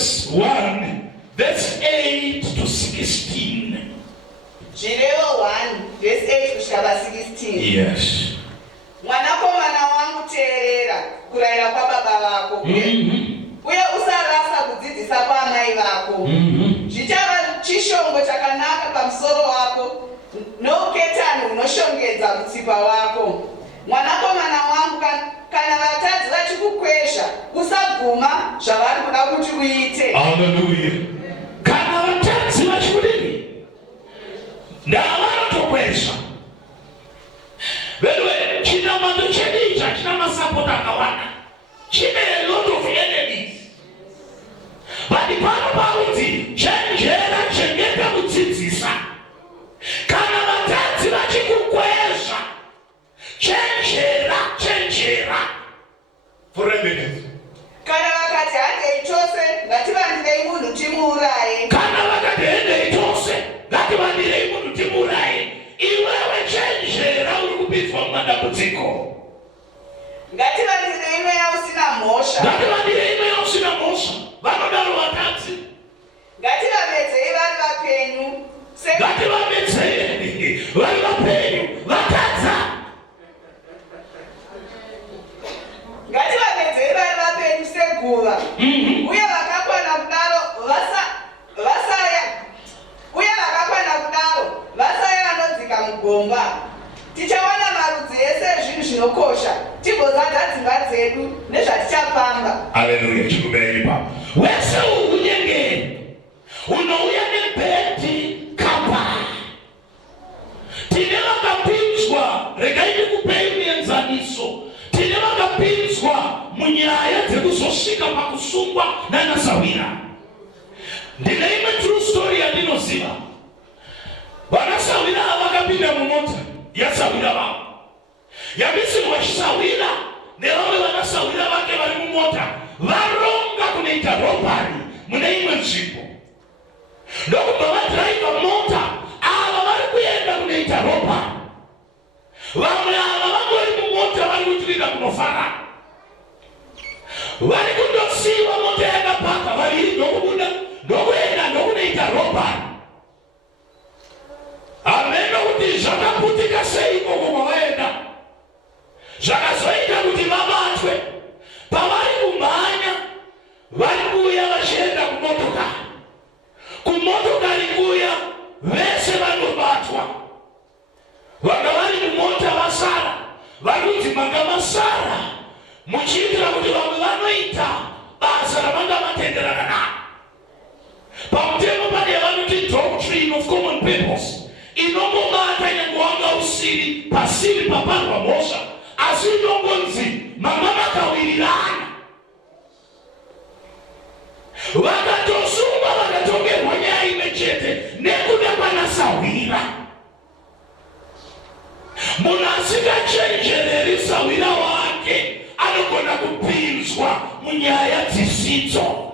Proverbs 1 verse 8 to 16. Zvirevo 1 verse 8 kusvika 16. Yes. Mwanakomana wangu, teerera kurayira kwababa vako, uye usarasa kudzidzisa kwaamai vako. Zvichava chishongo chakanaka pamusoro wako, nouketani hunoshongedza mutsipa wako. Mwanakomana wangu, kana vatadzi vachikukwezva, usaguma zvavari kuda kuti uite. Hallelujah. Kana vatadzi vachikudini, ndavanotokwezva. Vedwe, china mando chedicha, china masapota akawanda. Chine a lot of enemies. Vadipano pauti, chenjera chengeta kudzidzisa. Kana vatadzi vachikukwezva, chenjera. For a minute. Kana vakati handei chose, ngativandirei munhu timuuraye. Kana vakati handei chose, ngativandirei munhu timuuraye. Iwewe chenjera uri kupinzwa mumandambudziko. Ngativandirei mweya usina mhosva. Ngativandirei mweya usina mhosva. Vanodaro vatadzi. Ngativamedzei vari vapenyu. Ngativamedzei vari vapenyu, vatadza. Ngativamedzei vari vapenyu seguva. Uye vakakwana kudaro vasaya vanodzika mugomba. Tichawana marudzi ese ezvinhu zvinokosha, tigozadza dzimba dzedu nezvatichapamba. Haleluya, chikumbeni papa. Wese unyengeni unouya nebheti kapa. Tine vakapinzwa, regai ndikupei muenzaniso. Tine vakapinzwa munyaya dzekuzosvika pakusungwa naNasawira. Ndine imwe true story yandinoziva. Vanasawira vakapinda mumota yaSawira vavo. Yamisirwa chiSawira nevamwe vanasawira vake vari mumota varonga kunoita robari mune imwe nzvimbo. Ndokubva vadhiraivha mota ava vari kuenda kunoita robari. Vamwe ava vangori mumota vari kutyira kunofara. Vari kundosiiva mota yakapaka, vaviri ndokubuda ndokuenda ndokunoita robari. Ameno kuti zvakaputika sei ikoko kwavaenda. Zvakazoita kuti vabatwe. Pavari kumhanya, vari kuuya vachienda kumotokari. Kumotokari kuya, vese vanobatwa. Vanga vari mumota vasara, vari kuti manga masara, muchiitira kuti vamwe vanoita basa ravanga vatenderana naro. Pamutemo pane vanoti doctrine of common purpose. Inongobata nyangwanga usiri pasiri paparwa mhosva, asi inongonzi mama vakawirirana. Vakatosungwa vakatongerwa nyaya imwe chete nekuda kwaNasawira. Munhu asingachenjereri Sawira wake anogona kupinzwa munyaya dzisidzo.